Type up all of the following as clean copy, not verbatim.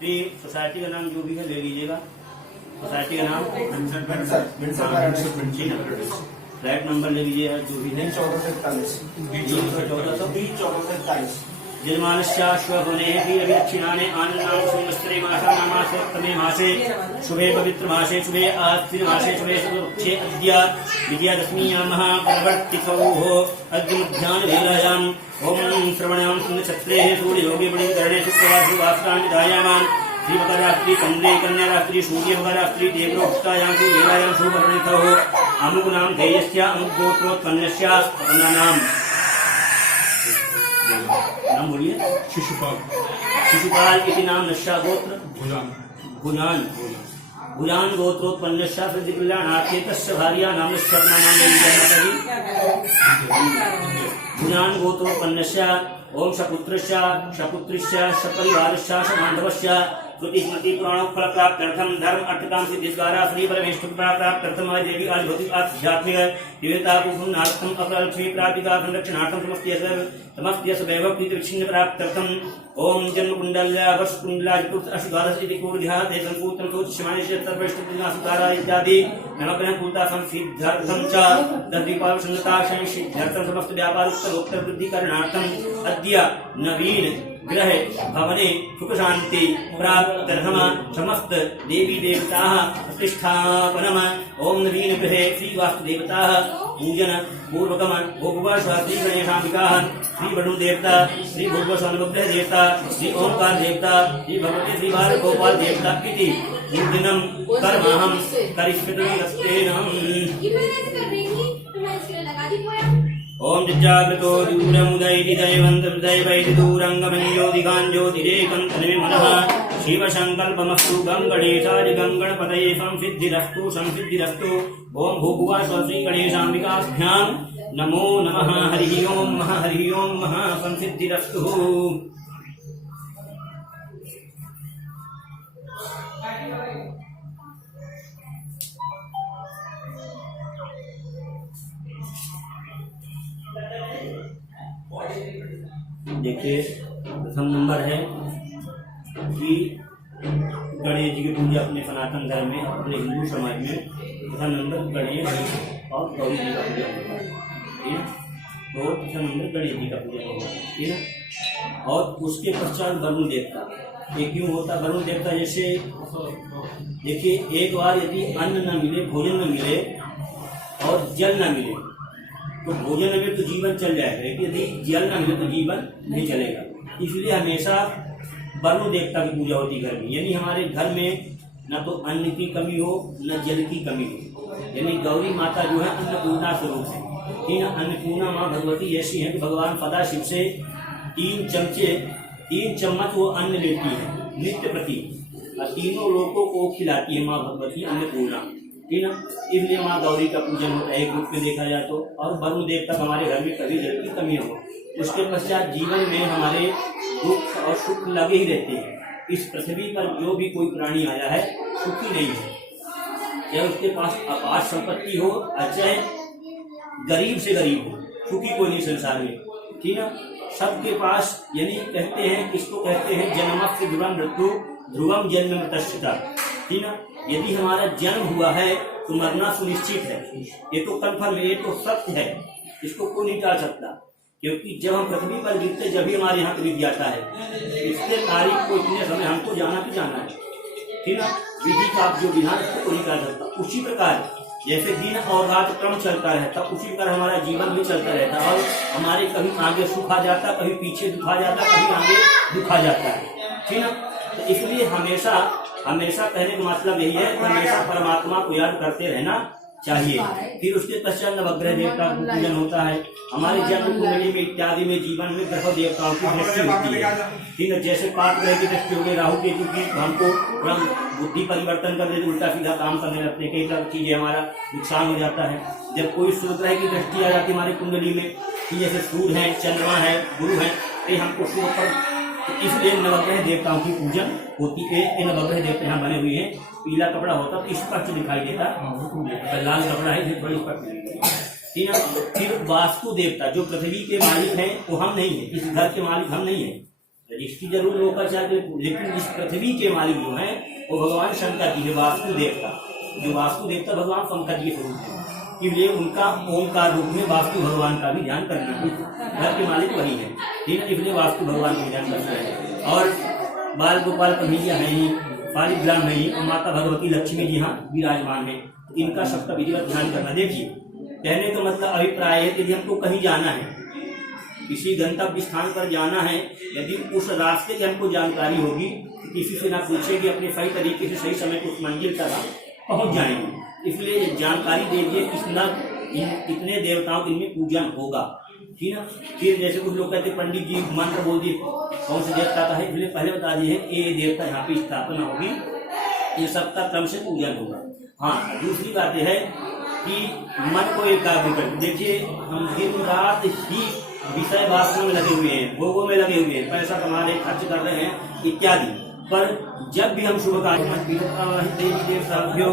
Society का नाम जो भी है ले लीजिएगा। सोसाइटी का नाम फ्लैट नंबर ले लीजिएगा जो भी है 1443 जन्मानश्चाश्वने अभिदक्षिणाने आनन्दां संवत्सरे मासानामासोत्तमे मासे शुभे पवित्र मासे शुभे आस्तिन मासे शुभे सुपक्षे अद्य विजयादशमीयामः परवर्तिकौः अद्य मध्याह्नवेलायाम् ओम श्रवणां नक्षत्रे सूर्ययोगे मणिकरणे शुक्रवासु वासराणि दायामान् श्रीमकरात्रि चंद्रे कन्यारात्रि सूर्यमकरात्रि देवरोक्तायां वेलायां शुभवर्णितौ अमुक नाम ध्येयस्य अमुक गोत्रोत्पन्नस्य नाम बोलिए। शिशुपाल इति नाम नश्या गोत्र गुजान गोत्रोत्पन्नस्य प्रतिकल्याणार्थे तस्य भार्या नाम नश्यर्ना नाम गुजान गोत्रोत्पन्नस्य ओम शपुत्रस्य सपरिवारस्य समाधवस्य श्रुति स्मृति पुराण फल प्राप्त्यर्थम धर्म अर्थकाम सिद्धिद्वारा श्री परमेश्वर प्राप्त्यर्थम देवी आधिभौतिक आध्यात्मिक देवता पूर्णार्थम अपरलक्ष्मी प्राप्तिका संरक्षणार्थम समस्त्य सदैव प्रीतिविच्छिन्न प्राप्त्यर्थम ओम जन्म कुंडल्या वर्ष कुंडला चतुर्थ अष्टद्वादश इति कूर्ध्या देशं पूत्रं सोचिष्मानि सर्वष्टदिनासुतारा इत्यादि नवग्रह पूर्ता संसिद्ध्यर्थम च तद्विपाल संगता सिद्ध्यर्थम समस्त व्यापार उत्तरोत्तर वृद्धि करणार्थम अद्य नवीन ग्रह भवने सुख शांति प्राप्त्यर्थम समस्त देवी देवता प्रतिष्ठापनम ओम नवीन ग्रहे श्री वास्तुदेवता पूजन पूर्वकम भोगुवा श्री गणेशांबिका श्री वरुण देवता श्री भोगव नवग्रह देवता श्री ओंकार देवता श्री भगवती श्री बाल गोपाल देवता इति पूजनम कर्महं करिष्यते। ओम जागृतो दूरमुदैति दैवैति दूरंगमञ्ज्योतिकाञ्ज्योतिरेकं तन्मे मनः शिवसङ्कल्पमस्तु गङ्गणेशाय गङ्गणपतये संसिद्धिरस्तु ओम भूभुवा श्री गणेशाम्बिकाभ्यां नमो नमः हरि ओम संसिद्धिरस्तु। देखिए प्रथम नंबर है कि गणेश जी की पूजा अपने सनातन धर्म में अपने हिंदू समाज में प्रथम नंबर गणेश और गौरी जी का पूजा होता है, ठीक है। तो प्रथम नंबर गणेश जी का पूजा होता है, ठीक है। और उसके पश्चात वरुण देवता। ये क्यों होता वरुण देवता? जैसे देखिए एक बार यदि अन्न न मिले, भोजन न मिले और जल न मिले तो भोजन में तो जीवन चल जाएगा, लेकिन यदि जल न मिले तो जीवन नहीं चलेगा। इसलिए हमेशा वरुण देवता की पूजा होती घर में। यानी हमारे घर में न तो अन्न की कमी हो न जल की कमी हो। यानी गौरी माता जो है अन्नपूर्णा स्वरूप है, ठीक है। अन्नपूर्णा माँ भगवती ऐसी है कि भगवान सदाशिव से 3 चम्मच वो अन्न लेती है नित्य प्रति और तीनों लोगों को खिलाती है माँ भगवती अन्नपूर्णा, ठीक है। इसलिए माँ गौरी का पूजन होता है एक रूप में देखा जाए तो। और वरुण देवता हमारे घर में कभी जल की कमी हो, उसके पश्चात जीवन में हमारे दुख और सुख लगे ही रहते हैं। इस पृथ्वी पर जो भी कोई प्राणी आया है सुखी नहीं है, चाहे उसके पास अपार संपत्ति हो चाहे गरीब से गरीब हो, सुखी कोई नहीं संसार में, ठीक है। सबके पास यानी कहते हैं, इसको कहते हैं जन्मस्य ध्रुवम मृत्यु ध्रुवम जन्म मृतश्चिता, ठीक है। यदि हमारा जन्म हुआ है तो मरना सुनिश्चित है, ये तो कन्फर्म है, ये तो सत्य है, इसको कोई नहीं टाल सकता। क्योंकि जब हम पृथ्वी पर गिरते जब भी हमारे यहाँ विधि आता है, इसके तारीख को इतने समय हमको जाना भी जाना है, ठीक है। विधि का जो विधान उसको कोई नहीं टाल सकता। उसी प्रकार जैसे दिन और रात क्रम चलता रहता, उसी प्रकार हमारा जीवन भी चलता रहता और हमारे कभी आगे सुख आ जाता, कभी पीछे दुख आ जाता, कभी आगे दुख आ जाता है, ठीक है। तो इसलिए हमेशा कहने का मतलब यही है, हमेशा परमात्मा को याद करते रहना चाहिए। फिर उसके पश्चात नवग्रह देवता का पूजन होता है। हमारे जन्म कुंडली में इत्यादि में जीवन में ग्रह देवताओं की दृष्टि होती है, ठीक है। जैसे पाठ ग्रह की दृष्टि हो गई, राहु केतु की, हमको बुद्धि परिवर्तन कर देते, उल्टा सीधा काम करने लगते, कई तरह की चीजें हमारा नुकसान हो जाता है। जब कोई सूर्य ग्रह की दृष्टि आ जाती है हमारी कुंडली में, जैसे सूर्य है, चंद्रमा है, गुरु है, ये हमको शुभ पर, इसलिए नवग्रह देवताओं की पूजन होती है। ये नवग्रह देवता यहाँ बने हुए हैं, पीला कपड़ा होता तो स्पष्ट दिखाई देता, लाल कपड़ा है बड़ी स्पष्ट दिखाई। फिर वास्तु देवता जो पृथ्वी के मालिक हैं वो हम नहीं है, इस घर के मालिक हम नहीं है, रजिस्ट्री जरूर लोकल चाहिए, लेकिन इस पृथ्वी के मालिक जो है वो भगवान शंकर जी है, वास्तु देवता। जो वास्तु देवता भगवान शंकर जी के स्वरूप है, इसलिए उनका ओंकार रूप में वास्तु भगवान का भी ध्यान करना है। घर के मालिक वही है, ठीक है, इसलिए वास्तु भगवान का ध्यान करना है। और बाल गोपाल कन्हैया है ही, शालिग्राम है ही, और माता भगवती लक्ष्मी जी यहाँ विराजमान है। इनका सबका विधिवत ध्यान करना। देखिए, कहने का मतलब अभिप्राय है कि यदि हमको कहीं जाना है, किसी गंतव्य स्थान पर जाना है, यदि उस रास्ते की हमको जानकारी होगी तो किसी से ना पूछे कि अपने सही तरीके से सही समय को उस मंजिल तक पहुंच जाएंगे। इसलिए जानकारी दे दिए कितने देवताओं के इनमें पूजन होगा, ठीक ना। फिर जैसे कुछ लोग कहते पंडित जी मंत्र बोल दिए कौन से देवता का है, इसलिए पहले बता दिए ये देवता यहाँ पे स्थापना होगी, ये सबका क्रम से पूजन होगा। हाँ, दूसरी बात यह है कि मन को एकाग्र कर। देखिए, हम दिन रात ही विषय वासना में लगे हुए हैं, भोगों में लगे हुए हैं, पैसा कमा रहे, खर्च कर रहे हैं इत्यादि। पर जब भी हम शुभ कार्य देवी देवताभ्यो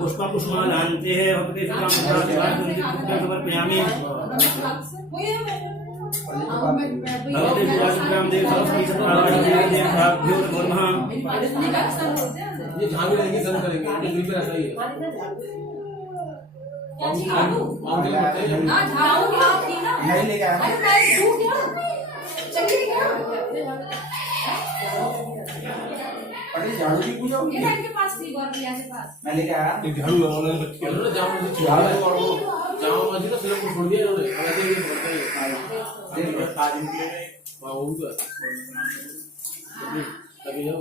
पुष्पा पुष्पालान्ते भगवते समर्पयामि। भगवते रामदेव देवताभ्यो नमः। ये झांकी रहेंगे, सर्व करेंगे, ये बिल्कुल ऐसा ही है। नहीं लेके आया, अरे झाड़ू की पूजा होगी, मैं लेके आया। एक झाड़ू लगाना है, बच्चे जाओ मस्जिद से लोग छोड़ दिया इन्होंने, ऐसे ही करते हैं। देख आज इनके हां वो तो तभी जाओ।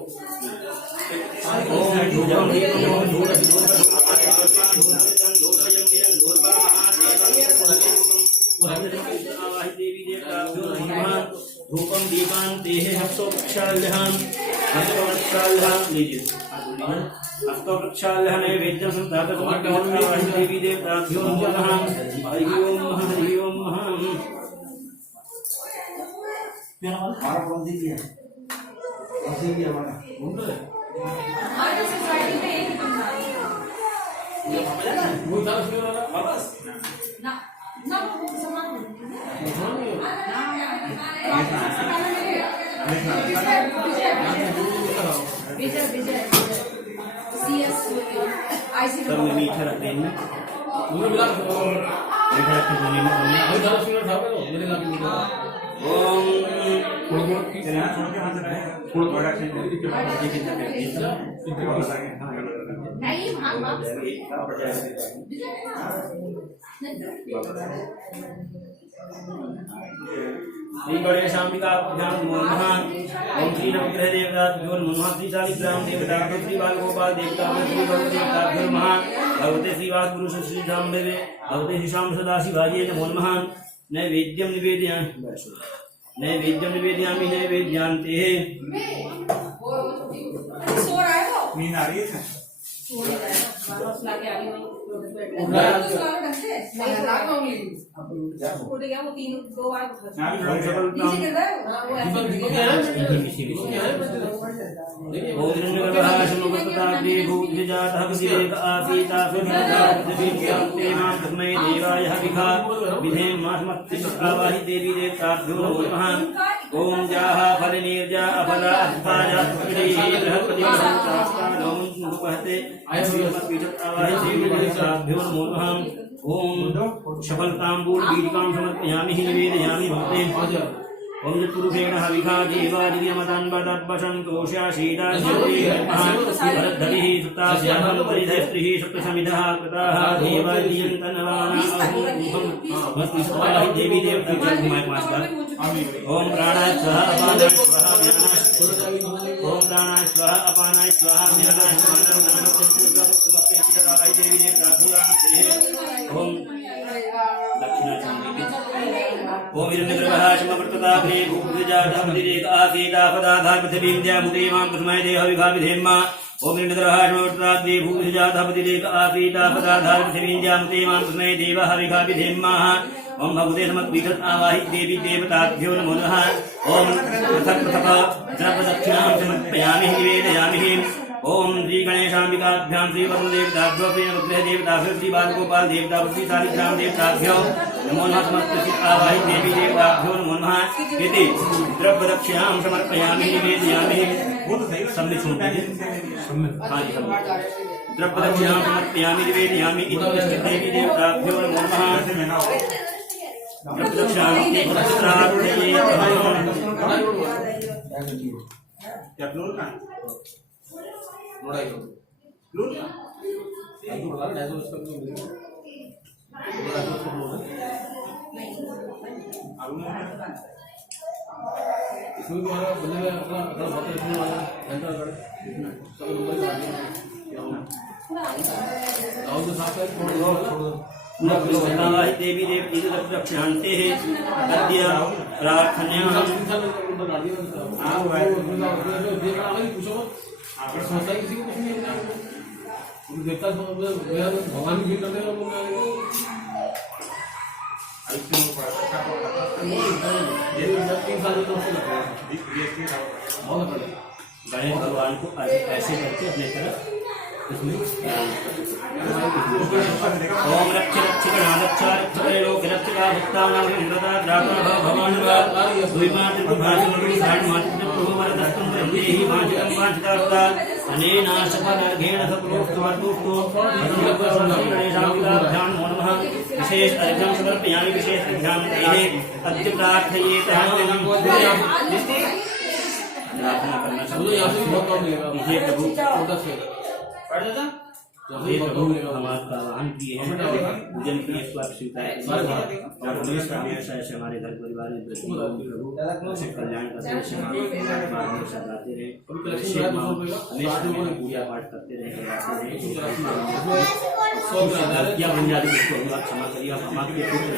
रूपम दीपान देहे हस्तोक्षाल्यहान हस्तोक्षाल्यहान लीजिए हस्तोक्षाल्यहान नैवेद्यम संतापसमर्पयामि देवी देवताभ्यो नमः। हरि ओम हरि ओम। हमारा कौन सी किया ऐसे किया हमारा हमारे सोसाइटी में एक वो था उसमें वाला वापस ना ना समान सब में मीठा रख देंगे, वो मिला मीठा रख देंगे। वो था उसमें था वो मेरे नाम लिखा ओम नहीं श्री गणेशाम्बिकाभ्यां नमः। ओम श्री नवग्रह देवताभ्यो नमः। श्री शालिग्राम देवताभ्यो श्री बालगोपाल देवताभ्यो श्री भगवते देवताभ्यो नमः। भगवते श्रीवास गुरु श्री रामदेवे भगवते श्री श्याम सदाशिवाय नमो नमः। नैवेद्यं निवेदयामि नैवेद्यांते। सो रहा है वो नींद आ रही है। सो रहा है वापस लाके आ गई उठ गया वो तीन दो बार नीचे गिर रहा है दीपक क्या है देवी देवताभ्यो नमः। ओम जाहा फल निर्जा अफला अफाजा बृहस्पति देवताभ्यो नमः। ओम सफलतांबूल बीजकां समर्पयामि निवेदयामि भक्ते। ओम पुरुषेण हविखा जीवादिव्यमतान् बदब्बशन्तोषाशीदाशरीरधरिः सुतास्याफलपरिधस्त्रिः सप्तसमिधः कृताः देवादियन्तनवानाः देवी देवता। ओम प्राणाय स्वाहा अपानाय स्वाहा ज्ञानाय ओम प्राणाय स्वाहा अपानाय स्वाहा ज्ञानाय देवी देवता। ओम ओम हिरण्यगर्भाशमवर्तताभे भूपतिजातमतिरेक आसीदापदाधार पृथिवीं द्यामुदे मां तस्मै देह विभा विधेम्मा। ओम इंद्रहाष्णोत्राद्रि भूषजाधपतिरेक आसीता पदाधार पृथिवीञ्जामते मां तस्मै देवः विघाभिधेम्मः ओम भगवते समत्पीठत् आवाहि देवी देवताभ्यो नमो नमः ओम पृथक् द्रव्यदक्षिणां समर्पयामि निवेदयामि ओम श्री गणेशाम्बिकाभ्यां श्री वरुणदेवताभ्यो श्री नवग्रह देवताभ्यो श्री बालगोपाल देवताभ्यो श्री शालिग्राम देवताभ्यो नमो नमः समर्पित आवाहि देवी देवताभ्यो नमो नमः इति द्रव्यदक्षिणां समर्पयामि निवेदयामि सम्मित सुन लीजिए हाँ जी द्रव्यदक्षिणां समर्पयामि निवेदयामि इति देवी देवताभ्यो नमो नमः द्रव्यदक्षिणां इसमें तुम्हारा बनेगा अपना अपना होटल वाला घंटा कर सब नंबर गाड़ी गाँव के साथ पूरा देवी देवती रक्षांते अद्य प्रार्थन्याः सोचता किसी को कुछ नहीं देखता भगवान भी करते गणेश भगवान को ऐसे करके अपने तरफ इसमें ओम रक्ष रक्ष गणाध्यक्षा रक्षलोक रक्षका भक्तानां इंद्रदा द्राता भगवान दुइमात्र भाषण धारण मात्र प्रभु वरदस्तम देहि वाचिकं वाचितार्था अनेना सकलर्घेण सप्रोक्तवतुष्टो गणेशाम्बिकाभ्यां नमो नमः विशेष अर्घ्यं समर्पयामि विशेष अर्घ्यं देहे अद्य प्रार्थयेतः प्रार्थना करना चाहिए प्रभु हे प्रभु हमारा आह्वान किए हैं पूजन किए स्वास्थ्य स्वीकार ऐसे हमारे घर परिवार में प्रभु कल्याण का हमेशा गाते रहे पूजा पाठ करते रहे बन जाती उसको क्षमा करिए आप हमारे पुत्र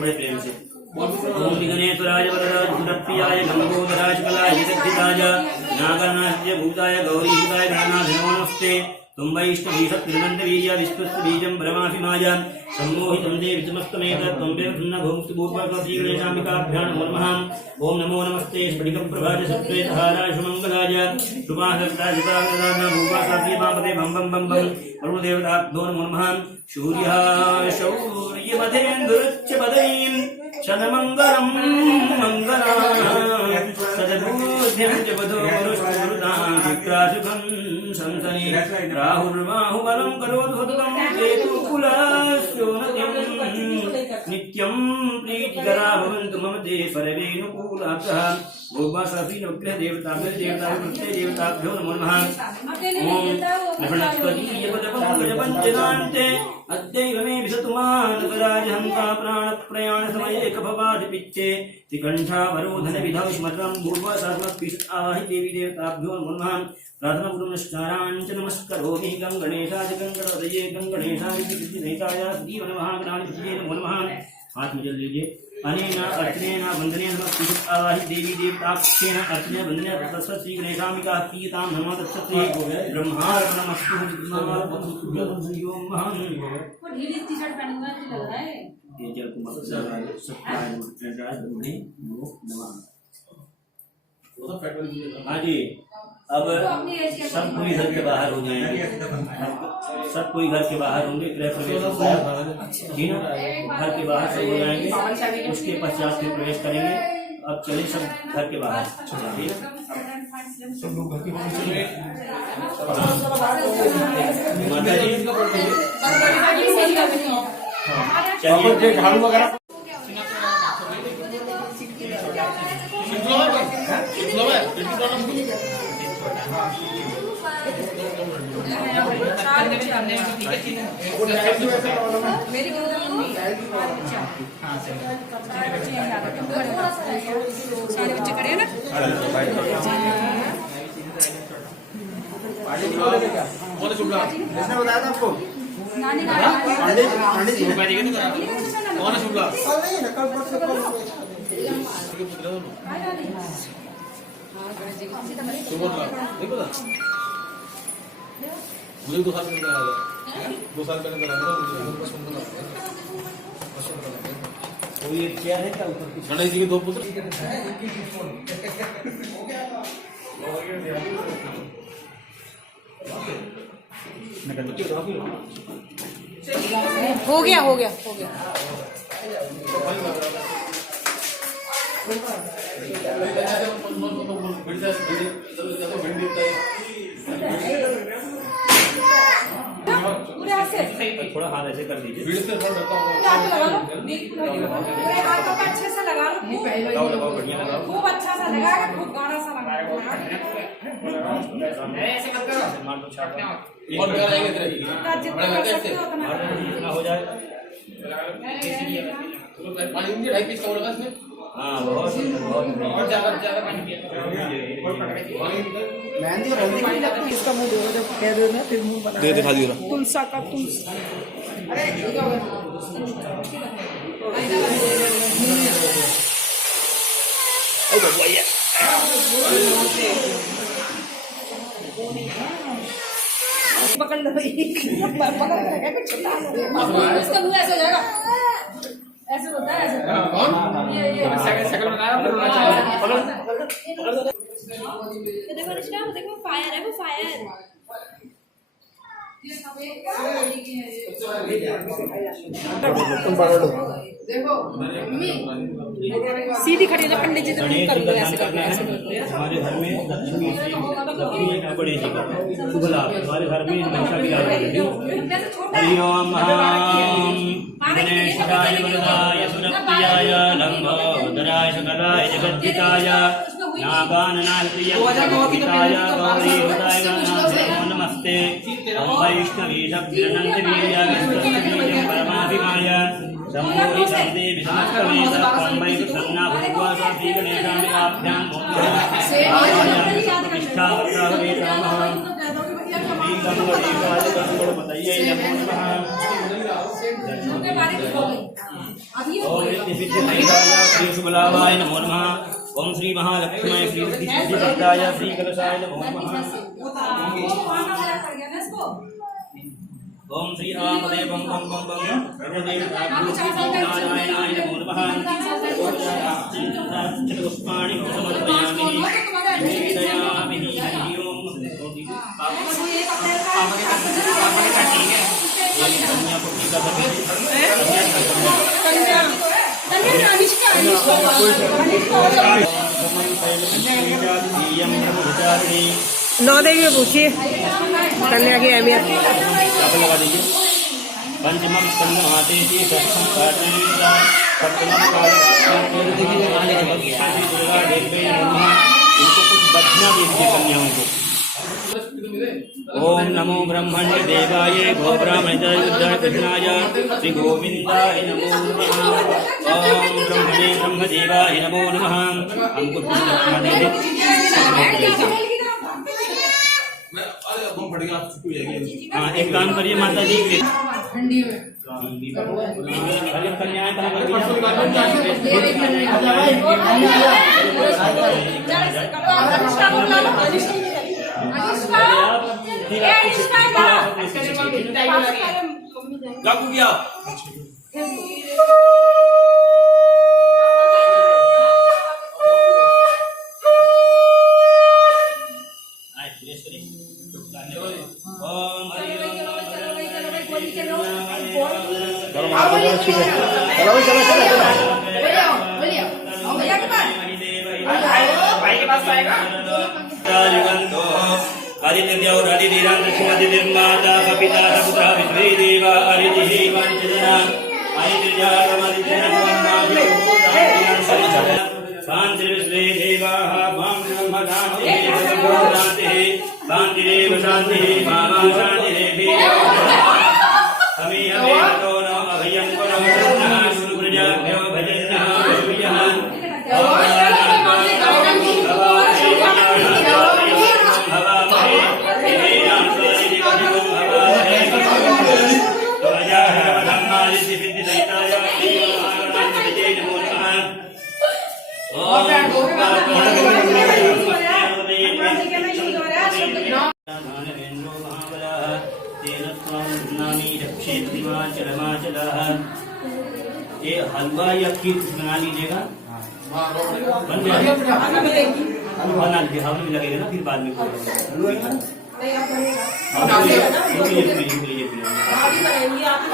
बड़े प्रेम से ओम गणेश्वराय वरदाय सुरप्रियाय गंगोदराय कलाय जगद्धिताय नागनाथ्य भूताय गौरीहिताय गणनाथ नमोस्ते तुम वैष्ण भीषत् त्रिमंत वीर्य विश्वस्त बीजं ब्रह्माभिमाय सम्मोहितं देवि समस्तमेत त्वं देवधुन्न भूमि भूर्भुवस्वती गणेशाम्बिकाभ्यां नमो नमः ओम नमो नमस्ते स्फटिकप्रभाज सत्त्वेतहाराय सुमङ्गलाय शुभासक्ताय जितावदान भूवासाभि मापदे बम बम बम बम वरुणदेवताभ्यो नमो नमः सूर्याय शौर्यमधेन्दुरुच्च पदैं शतमङ्गलं मङ्गलाय सदबुद्धिं च पदो गुरुस्मृतां चित्रासुखं संसनि राहुर्बाहुबलं करोद्भुतं केतुकुलस्योनतिं नित्यं प्रीतिकरा भवन्तु मम ते परवेणुकूलाभ्यः भूवासाभि नवग्रह देवताभ्यो नमो नमः ओम नृपणस्पतीयपदपङ्कजपञ्चगान्ते अद्यैव मे विशतु मानवराजहंसा प्राणप्रयाण समये कभवादिपिच्चे त्रिकण्ठावरोधन विधौ स्मृतं भूर्वासात्मत्पिष्टावाहि देवी देवताभ्यो नमो नमः प्रार्थना गुरुनमस्काराञ्च नमस्करोमि गणगणेशाय गणगणपतये गणगणेशाय सिद्धिनेताय श्रीवनमहागणाधिपतये नमो नमः हाथ में जल लीजिए अनेन अर्चनेन वंदनेन नमस्कृत आवाहि देवी देवताक्षेण अर्चनेन वंदनेन तत्सत् श्री गणेशाम्बिका प्रीयतां नमो तत्सत् ब्रह्मार्पणमस्तु वो ढीली टी-शर्ट पहना हुआ है लग रहा है ये जल को सत्याय ब्रह्मणे नमः। हाँ जी अब सब कोई घर के बाहर हो जाएंगे सब कोई घर के बाहर होंगे गृह प्रवेश ठीक है घर के बाहर सब हो जाएंगे उसके पश्चात फिर प्रवेश करेंगे। अब चले सब घर के बाहर सब लोग घर के बाहर चले माता जी चलिए झाड़ू वगैरह मेरी सारे बच्चे खड़े हैं ना बताया था आपको नानी पंडित जी कौन है शुक्ला मुझे 2 साल पहले करा था, 2 साल पहले करा था कोई एक चेयर है क्या ऊपर की? गणेश जी के 2 पुत्र। हो गया हो गया हो गया। पूरे हाथ से थोड़ा हाथ ऐसे कर दीजिए। भीड़ से थोड़ा डरता हूँ। पूरे हाथ लगा लो, पूरे हाथ को अच्छे से लगा लो, खूब लगाओ लगाओ बढ़िया लगाओ। खूब अच्छा सा लगा के खूब गाढ़ा सा लगा। मार दो छाप। और लगा लेंगे तेरे की। जितना कर सकते हो उतना मार दो, जितना हो जाए। पानी मुझे 2.5 पीस का लगा इसमें। हाँ बहुत बहुत और ज्यादा पानी पिया। मेहंदी और हल्दी की लगती है। इसका मुंह देखो जब कह दो ना फिर मुंह बना दे दिखा दियो तुलसा का तुलस पकड़ लो भाई पकड़ के कुछ छुटा लो इसका मुंह ऐसे हो जाएगा ऐसे होता है ऐसे कौन? ये शकल बनाया फिर होना चाहिए। देखो अनुष्का देखो फायर है वो फायर। सीधी खड़ी ना पंडित जी गणेश जी का ध्यान करना है। हमारे घर में लक्ष्मी लक्ष्मी गणेश जी का शुभ लाभ। हमारे घर में हमेशा की हरि ओम गणेशाय वरदाय सुरप्रियाय लंबोदराय सकलाय जगद्धिताय नागाननाथप्रियाय गौरीहृदाय नमो नमस्ते। ओम वैष्णवी शक्तिरनन्तवीर्याय विष्णुवीर्यं परमाभिमाय सम्मोहि संदेवि समस्तवेद ओम वै प्रसन्ना भूत्वा श्री गणेशाभ्यां श्री शुभलाभाय नमो नमः। ओम श्री महालक्ष्मी श्री सिद्धिदाय श्री कलशाय नमो नमः। ओम श्री रामदेव बम बम बम बम सर्वदेव नारायणाय नमो नमः। पुष्पाणि समर्पयामि दयामि हरि ओम। नौ देवी में पूछिए कन्या की अहमियत। लगा दीजिए। पंचमम स्कंद महातेजी षष्ठम कारणीता सप्तमम काल दुर्गा देवी नमः। इनको कुछ बचना दीजिए कन्याओं को। ओम नमो ब्रह्मण्य देवाय गो ब्राह्मणाय कृष्णाय श्री गोविंदाय नमो नमः। ओम ब्रह्मणे ब्रह्मदेवाय नमो नमः। हमको बचना दीजिए। हाँ एक काम करिए माता जी अरे कन्याएं लागू गया। निर्माता कपिता पुत्र विश्वे देवा हरिः वंजना शांति विश्वे देवाः मां ब्रह्मशान्तिः शान्तिरेव शान्तिः मामा शान्तिरेव हमे हमे तो न अभयं करो शरणः शुरु प्रजाभ्यो भजन्नः क्षेत्र हिमाचल ये हलवा या खीर कुछ बना लीजिएगा, बन जाएगा, बना लीजिए, हवा में लगेगा ना फिर बाद में नहीं आप बनेगा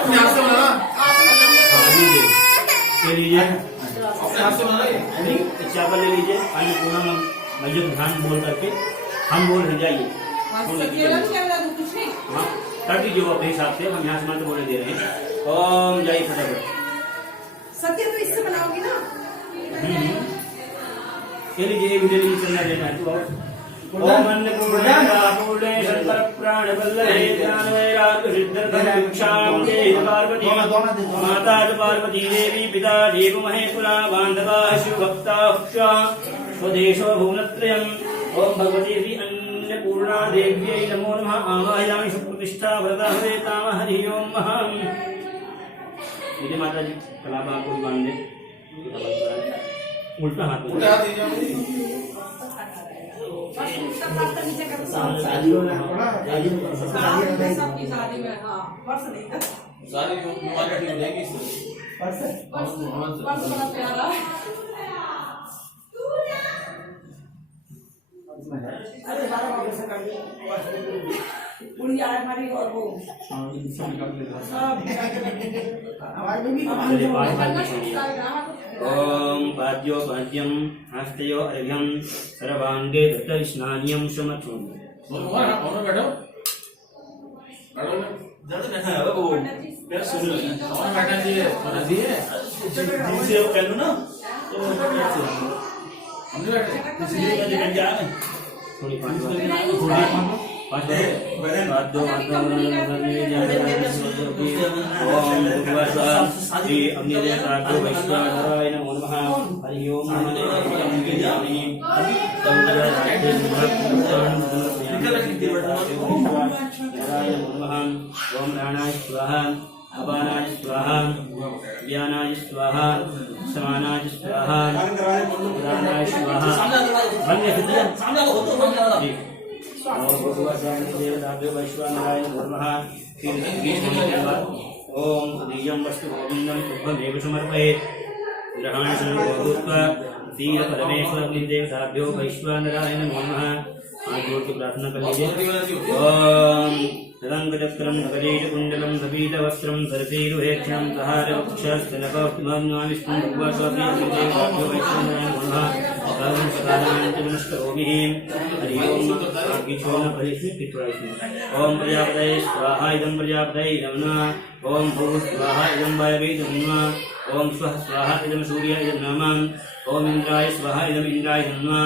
अपने हाथ से बनाना, ले लीजिए, अपने हाथ से बनाना नहीं चावल ले लीजिए, अन्नपूर्णा मस्जिद ध्यान बोल करके हम बोल रहे जाइए, हाँ कर दीजिए वो अपने हिसाब से, हम यहाँ से मंत्र बोले दे रहे हैं। ओम जय फटाफट सत्य तो इससे बनाओगी ना। ये लीजिए वीडियो लीजिए, चलना देना है तो ओम अन्नपूर्णे शंकर प्राण वल्लभे ज्ञान वैराग्य सिद्धिर्धन भिक्षां देहि पार्वती माता च पार्वती देवी पिता देव महेश्वरा बान्धवाः शिवभक्ताः स्वदेशो भुवनत्रयम्। ओम भगवती श्री अन्नपूर्णा देव्यै नमो नमः। आवाहयामि सुप्रतिष्ठा व्रता हवेताम हरि ओम महम्। दीजिए माता जी कलाप आपको बांध दे, उल्टा हाथ में। उल्टा हाथ दीजिए मुझे। सबकी शादी में हाँ वर्ष नहीं था, सारी मोबाइल ठीक हो जाएगी इससे। वर्ष बड़ा प्यारा। अरे 12 बजे से कर दो गुड़िया हमारी और वो सब ओम पाद्यो पाद्यम हस्तयो अर्घ्यम सर्वांगे दत्तस्नानियम समर्थुम। बैठो बैठो ज्यादा बैठा है वो क्या सुन रहे हैं, और बैठा चाहिए बना दिए जिनसे वो कर लो ना तो हम नहीं बैठे इसलिए मैं लेकर जा रहा हूं थोड़ी पाँच दो ओम श्री अग्निदेवताभ्यो वैश्वानराय नमो नमः। हरि ओम ओम प्राणाय स्वाहा अपानाय स्वाहा ज्ञानाय स्वाहा समानाय स्वाहा प्राणाय स्वाहा। ओम दीयं वस्तु गोविंदं शुभमेव समर्पयेत्। ग्रहणसंभूत्वा तीर परमेश्वर देवताभ्यो वैश्वानराय नमो नमः। हाथ जोड़ के प्रार्थना कर लीजिए। ओम रंगचक्रं नगरीकुण्डलं कपीतवस्त्रं सर्पीरुहेक्षं सहारवक्षस्थलकौष्टिमान्या विष्णुं भगवतोऽपि देवताभ्यो वैश्वानराय नमो नमः। हरि ओम ओम प्रजापतये स्वाहा इदं प्रजापतये नमः। ओम भूः स्वाहा इदं वायवे नमः। ओम स्वः स्वाहा इदं सूर्याय नमः। ओम इंद्राय स्वाहा इदं इंद्राय नमः।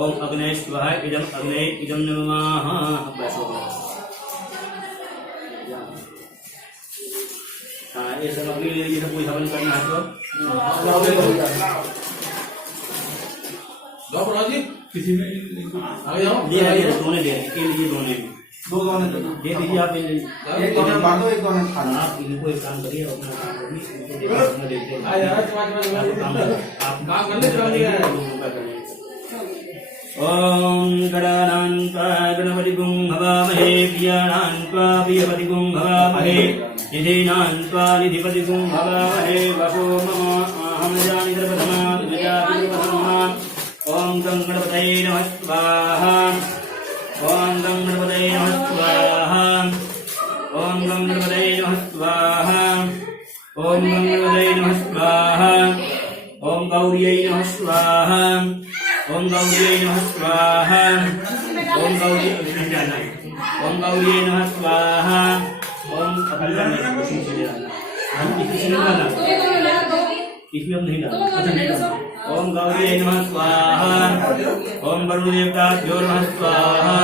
ओम अग्नये स्वाहा इदं अग्नये इदं नमः। हाँ ये सब अग्नि ले लीजिए, कोई हवन करना है तो जाओ प्रभा जी किसी में आगे जाओ दे रहे हैं, दोनों दे रहे हैं, के लिए दोनों में दो दोने देना, दे दीजिए आप ले लीजिए। एक दोने बांट दो, एक दोने खाना। आप इनको एक काम करिए, अपना काम करिए, इनको दे अपना देते हैं। आ यार आप काम कर ले प्रभा जी ओम गणानान्त्वा गणपतिगुं हवामहे प्रियाणान्त्वा प्रियपतिगुं हवामहे निधीनान्त्वा निधिपतिगुं हवामहे वसो मम अहं जानि सर्वधर्मात् विजाति सर्वधर्मात्। ओम गं गणपतये नमः स्वाहा। ओम गं गणपतये नमः स्वाहा। ओम गं गणपतये नमः स्वाहा। ओम गं गणपतये नमः स्वाहा। ओम गौर्यै नमः स्वाहा। ओम गौर्यै नमः स्वाहा। ओम गौर्यै ओम गौर्यै नमः स्वाहा। ओम इसमें हम नहीं डालना। ओम गौर्यै नमः स्वाहा। ओम वरुणदेवताभ्यो नमः स्वाहा।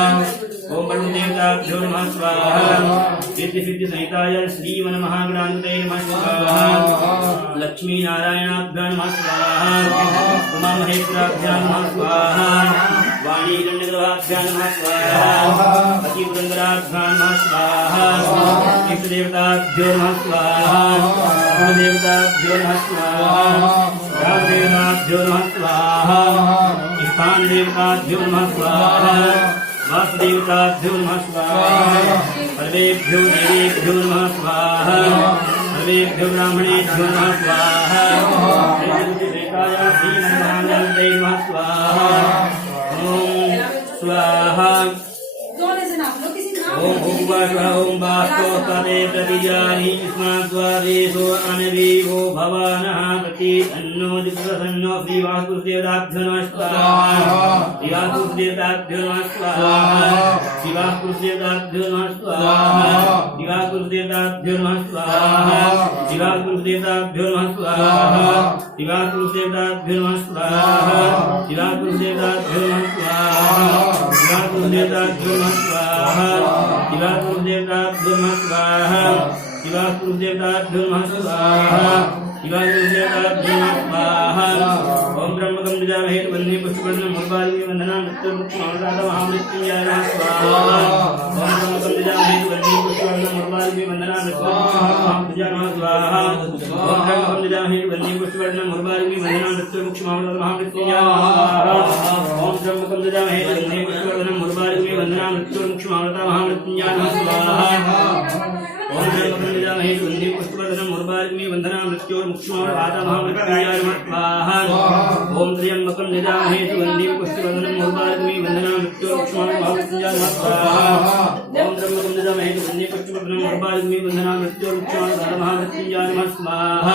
ओम वरुणदेवताभ्यो नमः स्वाहा। सिद्धि सिद्धि सहिताय श्रीमन्महागणाधिपतये नमः स्वाहा। लक्ष्मी नारायणाभ्यां नमः स्वाहा। उमा महेश्वराभ्यां नमः स्वाहा। वाणी हिरण्यगर्भाभ्यां नमः स्वाहा। अतिपुरन्दराभ्यां नमः स्वाहा। इष्टदेवताभ्यो नमः स्वाहा। गुरुदेवताभ्यो नमः स्वाहा। रामदेवताभ्यो नमः स्वाहा। स्थानदेवताभ्यो नमः स्वाहा। वासुदेवताभ्यो नमः स्वाहा। सर्वेभ्यो देवेभ्यो नमः स्वाहा सर्वेभ्यो ब्राह्मणेभ्यो नमः स्वाहा श्रीमन्नारायणाय नमः स्वाहा ओम स्वाहा ओम ओम वास्तो तवे प्रतिजानी स्मात् द्वारेषु अनवीवो भवानः प्रति अन्नो दिप्रसन्नो श्रीवासुदेवताभ्यो नमः स्वाहा श्रीवासुदेवताभ्यो नमः स्वाहा श्रीवासुदेवताभ्यो नमः स्वाहा श्रीवासुदेवताभ्यो नमः स्वाहा श्रीवासुदेवताभ्यो नमः स्वाहा श्रीवासुदेवताभ्यो नमः स्वाहा श्रीवासुदेवताभ्यो नमः स्वाहा श्रीवासुदेवताभ्यो नमः स्वाहा शिवागुरुदेवताभ्यो नमः स्वाहा शिवागुरुदेवताभ्यो नमः स्वाहा शिवागुरुदेवताभ्यो नमः स्वाहा ओम ब्रह्मकं विजामहे वन्दे पुष्पवर्णं मुर्बालिनी वन्दनां मृत्युर्मुक्षमामृतामहामृत्युंजयाय नमः स्वाहा ओम ब्रह्मकं विजामहे वन्दे पुष्पवर्णं मुर्बालिनी वन्दनां मृत्युर्मुक्षमामृतामहामृत्युंजयाय नमः स्वाहा ओम ब्रह्मकं विजामहे वन्दे पुष्पवर्णं मुर्बालिनी वन्दनां मृत्युर्मुक्षमामृतामहामृत्युंजयाय नमः स्वाहा ओम ब्रह्मकं विजामहे वन्दे पुष्पवर्णं मुर्बालिनी वन्दनां मृत्युर्मुक्षमामृतामहामृत्युंजयाय नमः स्वाहा ओम ब्रह्मकं विजामहे वन्दे पुष्पवर्णं मुर्बालिनी वन्दनां मृत्युर्मुक्षमामृतामहामृत्युंजयाय नमः स्वाहा ओम त्र्यंबकं यजामहे वन्दे पुष्पवर्धनं मुर्बालिनी वन्दनां मृत्युर्मुक्षमामृतामहामृत्युंजयाय नमः स्वाहा ओम त्र्यंबकं यजामहे वन्दे पुष्पवर्धनं मुर्बालिनी वन्दनां मृत्युर्मुक्षमामृतामहामृत्युंजयाय नमः स्वाहा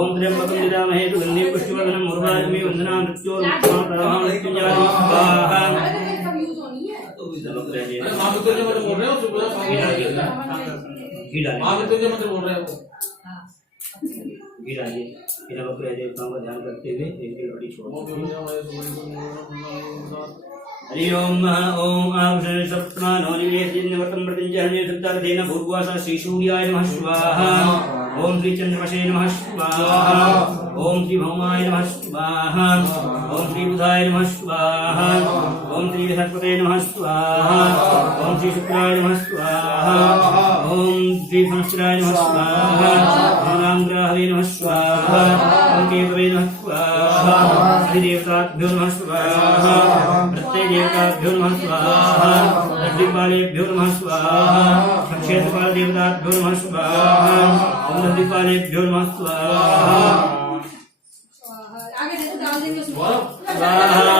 ओम त्र्यंबकं यजामहे वन्दे पुष्पवर्धनं मुर्बालिनी वन्दनां मृत्युर्मुक्षमामृतामहामृत्युंजयाय नमः स्वाहा बोल रहे हो सुबह घी डालिए मतलब बोल रहे हो घी डालिए इन वक्र देवताओं का ध्यान करते हुए एक रोटी छोड़ हरि ओम ओम आभूषण सप्तमानो निवेदिन्नवतं प्रतिजहने सप्तादेन भूर्वासा श्री सूर्याय नमः स्वाहा ओम श्री चंद्रमसे नमः स्वाहा ओम श्री भौमाय नमः स्वाहा ओम श्री बुधाय नमः स्वाहा ओम श्री बृहस्पते नमः स्वाहा ओम श्री शुक्राय नमः स्वाहा ओम श्री संस्कृताय नमः स्वाहा ओम रामग्रहवे नमः स्वाहा ओम केतवे नमः स्वाहा अधिदेवताभ्यो नमः स्वाहा प्रत्ययदेवताभ्यो नमः स्वाहा दधिपालेभ्यो नमः स्वाहा क्षेत्रपालदेवताभ्यो नमः स्वाहा ओम दधिपालेभ्यो नमः स्वाहा आगे जैसे डाल देंगे उसमें स्वाहा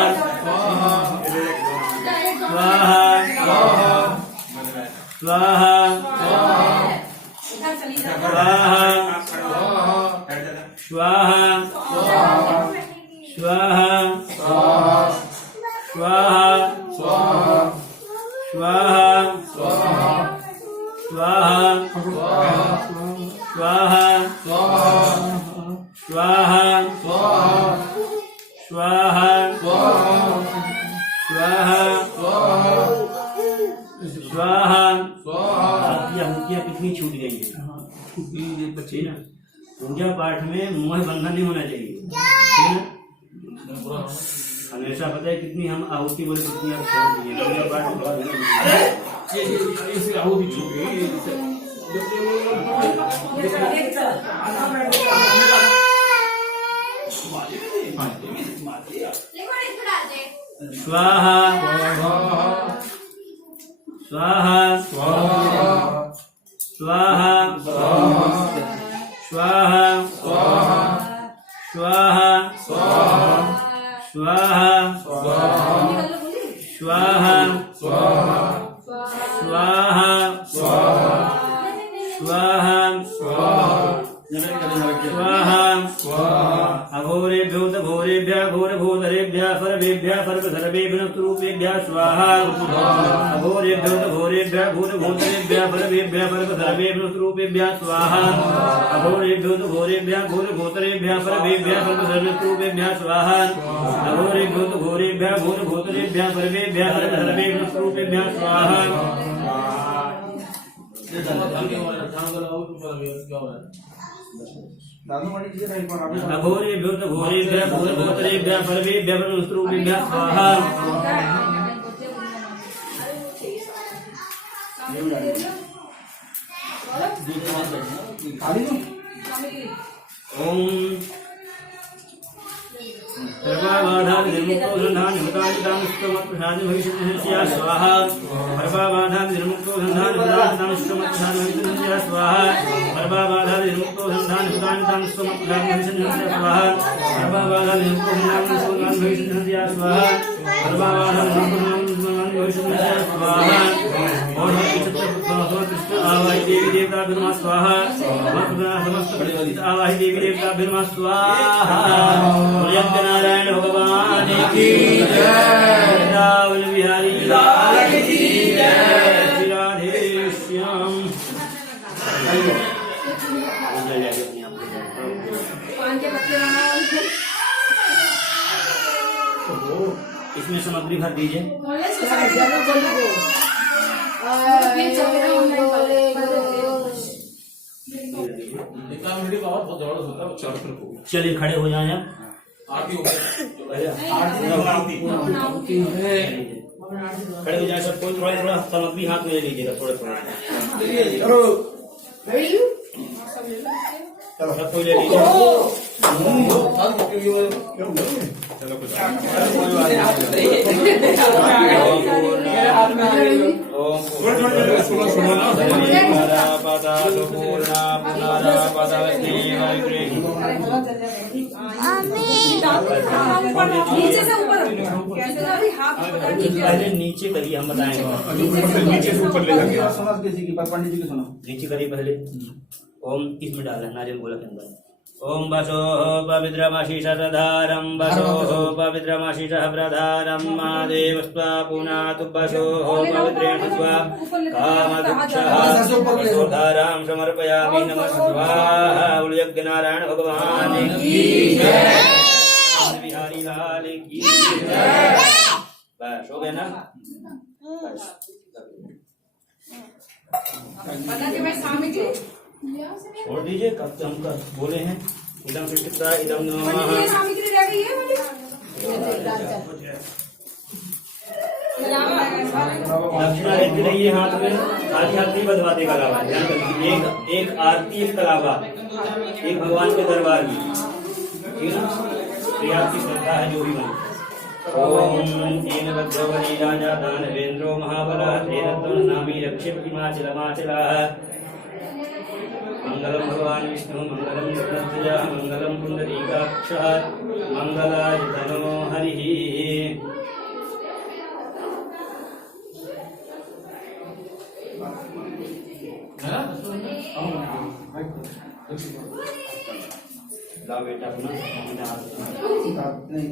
स्वाहा स्वाहा इधर चली जा स्वाहा स्वाहा स्वाहा स्वाहा स्वाहा स्वाहा स्वाहा स्वाहा स्वाहा स्वाहा स्वाहा हड्डियां कितनी छूट गई है बच्चे ना पूजा पाठ में मोह बंधन नहीं होना चाहिए ठीक है हमेशा पता है कितनी हम आहुति बोले कितनी आप छोड़ दिए पूजा पाठ में बहुत इसे आहुति छूट गई स्वाहा स्वाहा स्वाहा स्वाहा स्वाहा स्वाहा स्वाहा स्वाहा स्वाहा स्वाहा स्वाहा अघोरेभ्यो तघोरेभ्यः घोरभूतरेभ्यः सर्वेभ्यः सर्वसर्वेभ्यः स्वरूपेभ्यः स्वाहा अघोरेभ्यो तघोरेभ्यः घोरभूतरेभ्यः सर्वेभ्यः सर्वसर्वेभ्यः स्वरूपेभ्यः स्वाहा अघोरेभ्यो तघोरेभ्यः घोरभूतरेभ्यः सर्वेभ्यः सर्वसर्वेभ्यः स्वरूपेभ्यः स्वाहा अघोरेभ्यो तघोरेभ्यः घोरभूतरेभ्यः सर्वेभ्यः सर्वसर्वेभ्यः स्वरूपेभ्यः स्वाहा अघोरेभ्यो तघोरेभ्यः घोरभूतरेभ्यः सर्वेभ्यः स्वरूपेभ्यः स्वाहा ओम सर्वाबाधा निर्मुक्तो धनानि भविष्यति स्वाहा सर्वबाधा विमुक्तो संधान प्रदान सुमत्थान विष्णुया स्वाहा सर्वबाधा विमुक्तो संधान प्रदान सुमत्थान विष्णुया स्वाहा सर्वबाधा विमुक्तो संधान विष्णुया स्वाहा सर्वबाधा विमुक्तो संधान विष्णुया स्वाहा और कृष्ण आवाहि देवी देवता बिरमा स्वाहा समस्त आवाहि देवी देवता बिरमा स्वाहा यज्ञ नारायण भगवान की जय रावण बिहारी लाल की जय राधे श्याम। पान के पत्ते इसमें सामग्री भर दीजिए। बहुत जबरदस्त होता है चारों तरफ हो चलिए खड़े हो जाएं आप। आरती हो गई खड़े हो जाए सब कोई थोड़ा थोड़ा सामग्री हाथ में ले लीजिएगा थोड़ा थोड़ा सब कोई ले लीजिए। नीचे से ऊपर कैसे हाथ पहले नीचे करिए हम बताएंगे। नीचे से ऊपर ले जाके समझ किसी की पंडित जी की सुनो। नीचे करिए पहले। ओम इसमें डालना नारियल गोला के अंदर। ओम वसो पवित्रमाशीष दधारम वसो पवित्रमाशीष प्रधारम देवस्वा पुनातु वसो पवित्रेण स्वा कामदक्षधारां समर्पयामि नमः स्वाहा। यज्ञ नारायण भगवान की जय बिहारी लाल की जय। बस हो गया ना। पता कि मैं सामग्री छोड़ दीजिए कब से हम बोले हैं इदम सृष्टिता इदम नमः। ये सामग्री रह गई है वाली दक्षिणा लेते रहिए हाथ में। खाली हाथ नहीं बदवाते कलावा। ध्यान रखिए एक आरती एक कलावा एक भगवान के दरबार की। ठीक है ना। तो आपकी श्रद्धा है जो भी बने। ओम तेन भद्रवली राजा दानवेन्द्रो महाबलः तेन नामी रक्षित हिमाचलमाचलः। मंगलम भगवान विष्णु मंगलम गरुड़ध्वज मंगलम पुंडरीकाक्षः मंगलाय तनो हरिः। लाओ बेटा अपना नहीं